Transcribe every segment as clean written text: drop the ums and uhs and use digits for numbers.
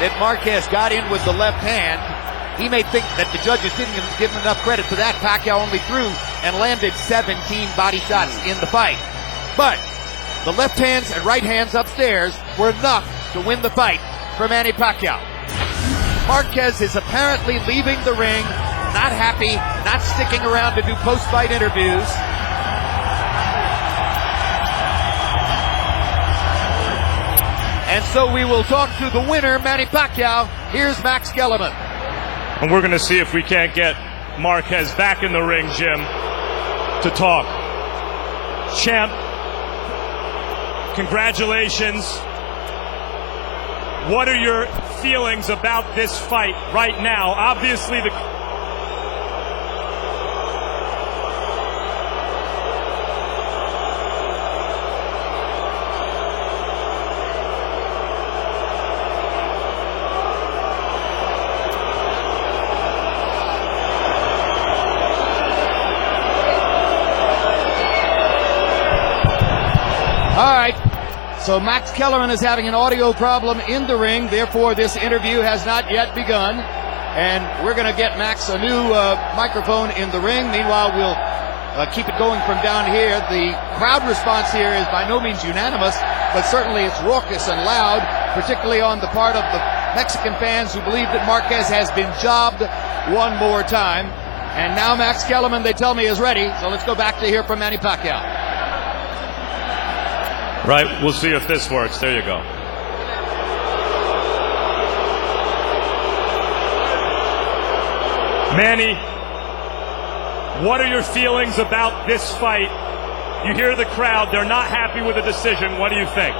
that Marquez got in with the left hand. He may think that the judges didn't give him enough credit for that. Pacquiao only threw and landed 17 body shots in the fight. But the left hands and right hands upstairs were enough to win the fight for Manny Pacquiao. Marquez is apparently leaving the ring, not happy, not sticking around to do post-fight interviews. And so we will talk to the winner, Manny Pacquiao. Here's Max Kellerman. And we're going to see if we can't get Marquez back in the ring, Jim, to talk. Champ, congratulations. What are your feelings about this fight right now? Obviously, the All right, so Max Kellerman is having an audio problem in the ring. Therefore, this interview has not yet begun. And we're going to get Max a new microphone in the ring. Meanwhile, we'll keep it going from down here. The crowd response here is by no means unanimous, but certainly it's raucous and loud, particularly on the part of the Mexican fans who believe that Marquez has been jobbed one more time. And now Max Kellerman, they tell me, is ready. So let's go back to hear from Manny Pacquiao. Right, we'll see if this works. There you go. Manny, what are your feelings about this fight? You hear the crowd, they're not happy with the decision. What do you think?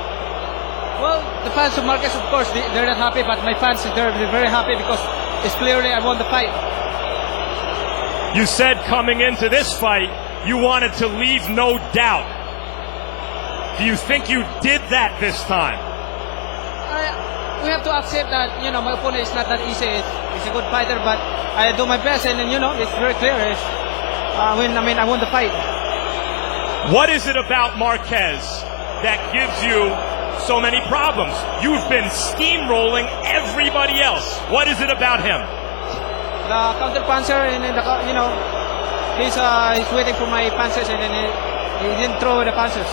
Well, the fans of Marquez, of course, they're not happy, but my fans, they're very happy because it's clearly I won the fight. You said coming into this fight, you wanted to leave no doubt. Do you think you did that this time? We have to accept that, my opponent is not that easy. He's a good fighter, but I do my best, and it's very clear. I won the fight. What is it about Marquez that gives you so many problems? You've been steamrolling everybody else. What is it about him? The counter puncher, and he's waiting for my punches, and then he didn't throw the punches.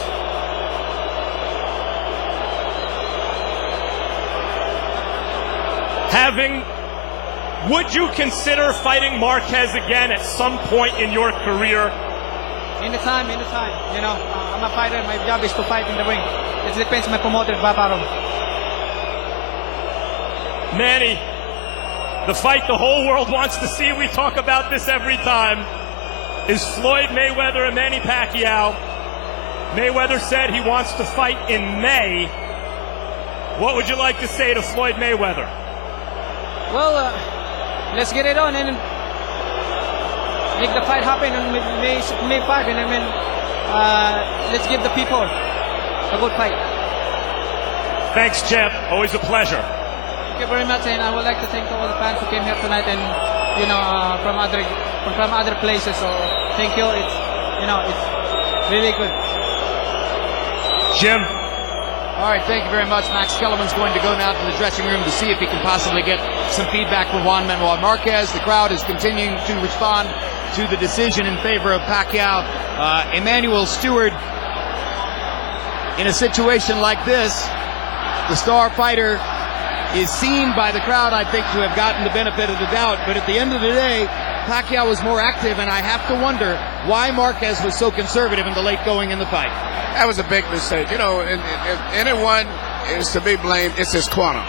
Would you consider fighting Marquez again at some point in your career? Anytime. I'm a fighter. My job is to fight in the ring. It depends on my promoter, Babaron. Manny, the fight the whole world wants to see, we talk about this every time, is Floyd Mayweather and Manny Pacquiao. Mayweather said he wants to fight in May. What would you like to say to Floyd Mayweather? Well, let's get it on and make the fight happen on May 5. And let's give the people a good fight. Thanks, Jeff. Always a pleasure. Thank you very much, and I would like to thank all the fans who came here tonight, and from other places. So thank you. It's really good. Jim. All right, thank you very much. Max Kellerman's going to go now to the dressing room to see if he can possibly get some feedback from Juan Manuel Marquez. The crowd is continuing to respond to the decision in favor of Pacquiao. Emmanuel Stewart, in a situation like this, the star fighter is seen by the crowd, I think, to have gotten the benefit of the doubt. But at the end of the day, Pacquiao was more active, and I have to wonder why Marquez was so conservative in the late going in the fight. That was a big mistake. If anyone is to be blamed, it's his corner.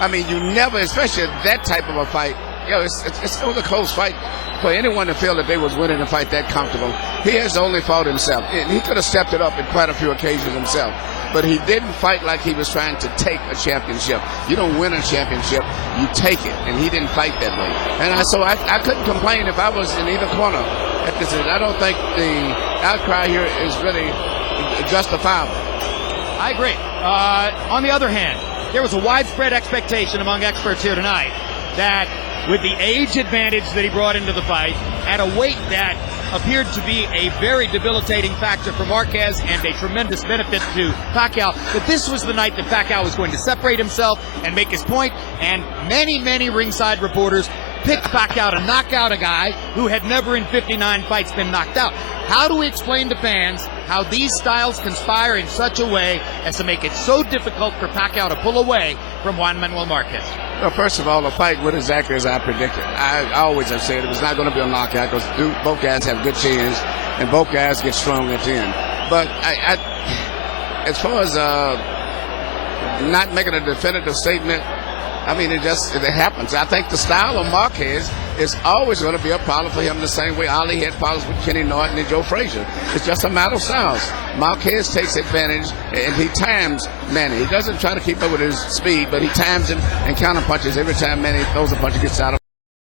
I mean, you never, especially that type of a fight, it was a close fight for anyone to feel that they was winning a fight that comfortable. He has only fought himself. He could have stepped it up in quite a few occasions himself, but he didn't fight like he was trying to take a championship. You don't win a championship, you take it, and he didn't fight that way. And so I couldn't complain if I was in either corner at this. I don't think the outcry here is really justifiable. I agree. On the other hand, there was a widespread expectation among experts here tonight that with the age advantage that he brought into the fight, at a weight that appeared to be a very debilitating factor for Marquez and a tremendous benefit to Pacquiao. But this was the night that Pacquiao was going to separate himself and make his point, and many ringside reporters picked Pacquiao to knock out a guy who had never in 59 fights been knocked out. How do we explain to fans how these styles conspire in such a way as to make it so difficult for Pacquiao to pull away from Juan Manuel Marquez? Well, first of all, the fight went exactly as I predicted. I always have said it was not going to be a knockout because both guys have good chins and both guys get strong at the end. But as far as not making a definitive statement, I mean, it happens. I think the style of Marquez is always going to be a problem for him the same way Ali had problems with Kenny Norton and Joe Frazier. It's just a matter of styles. Marquez takes advantage, and he times Manny. He doesn't try to keep up with his speed, but he times him and counter punches every time Manny throws a punch, he gets out of